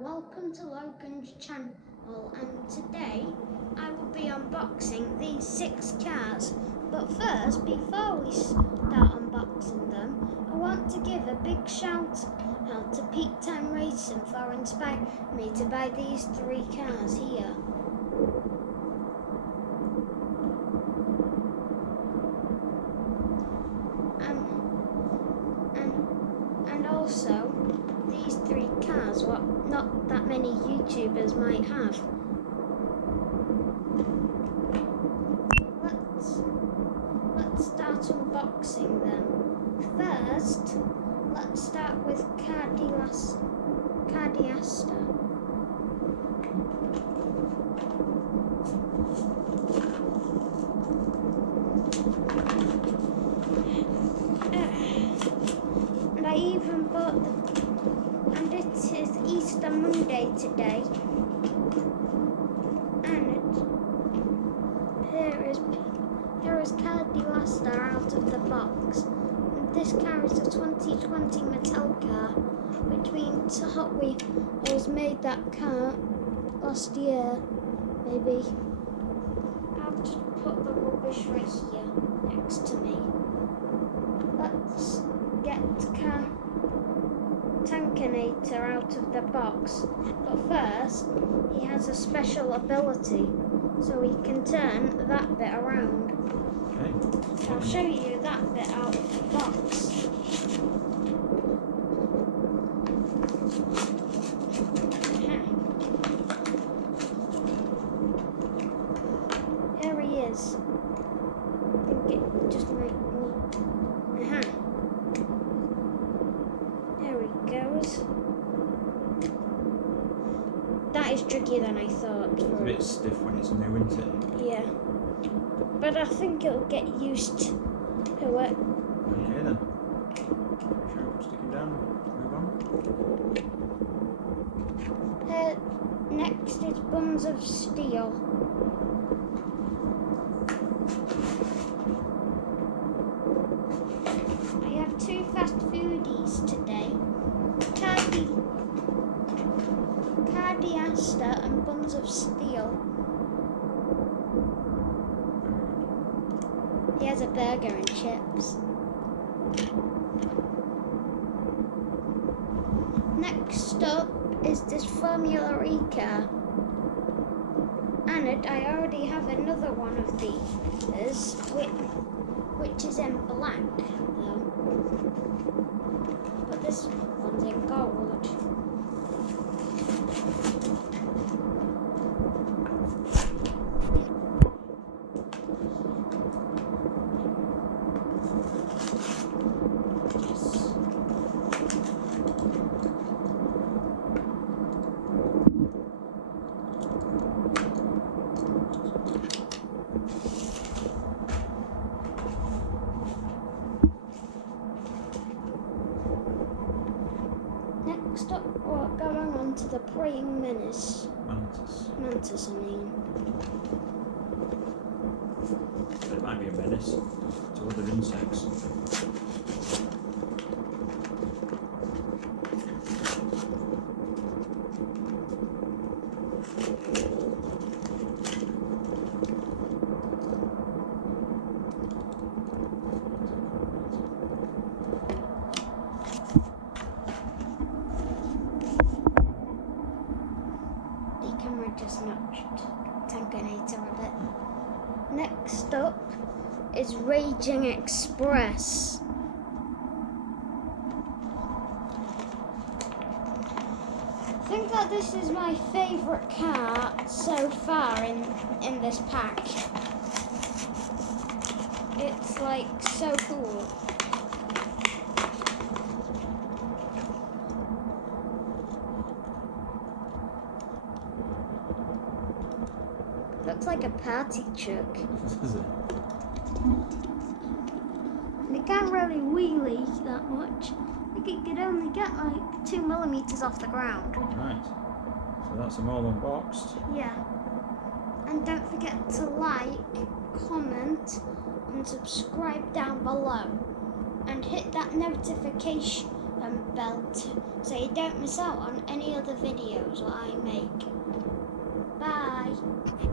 welcome to Logan's channel, and today I will be unboxing these 6 cars. But first, before we start unboxing them, I want to give a big shout out to Peak Time Racing for inspiring me to buy these 3 cars here. And also, these 3 cars, what not that many YouTubers might have. Let's start unboxing them. First, let's start with Car-De-Asada. And I even bought and it is Easter Monday today. And here is Car-De-Asada out of the box. And this car is a 2020 Mattel car, which means Hot Wheels made that car last year, maybe. I'll just put the rubbish right here next to me. Let's get Tanknator out of the box. But first, he has a special ability, so he can turn that bit around. Okay. I'll show you that bit out of the box. Here he is. I think it just might need. There he goes. That is trickier than I thought. It's a bit stiff when it's new, isn't it? Yeah. But I think it'll get used to it. Okay then. Sure, stick him down. Move on. Next is Buns of Steel. I have 2 fast foodies today. Car-De-Asada and Buns of Steel. He has a burger and chips. Next up is this Formula E car. And I already have another one of these, which is in black though. But this one's in gold. Next up, we're going on to the praying Menace. Menace, I mean. It might be a menace to other insects. Just notched Tanknator a bit. Next up is Raijin Express. I think that this is my favourite car so far in this pack. It's like so cool. Looks like a party truck. Is it? And it can't really wheelie that much. I think it could only get like 2 millimeters off the ground. Right. So that's them all unboxed. Yeah. And don't forget to like, comment, and subscribe down below. And hit that notification bell so you don't miss out on any other videos that I make. Bye.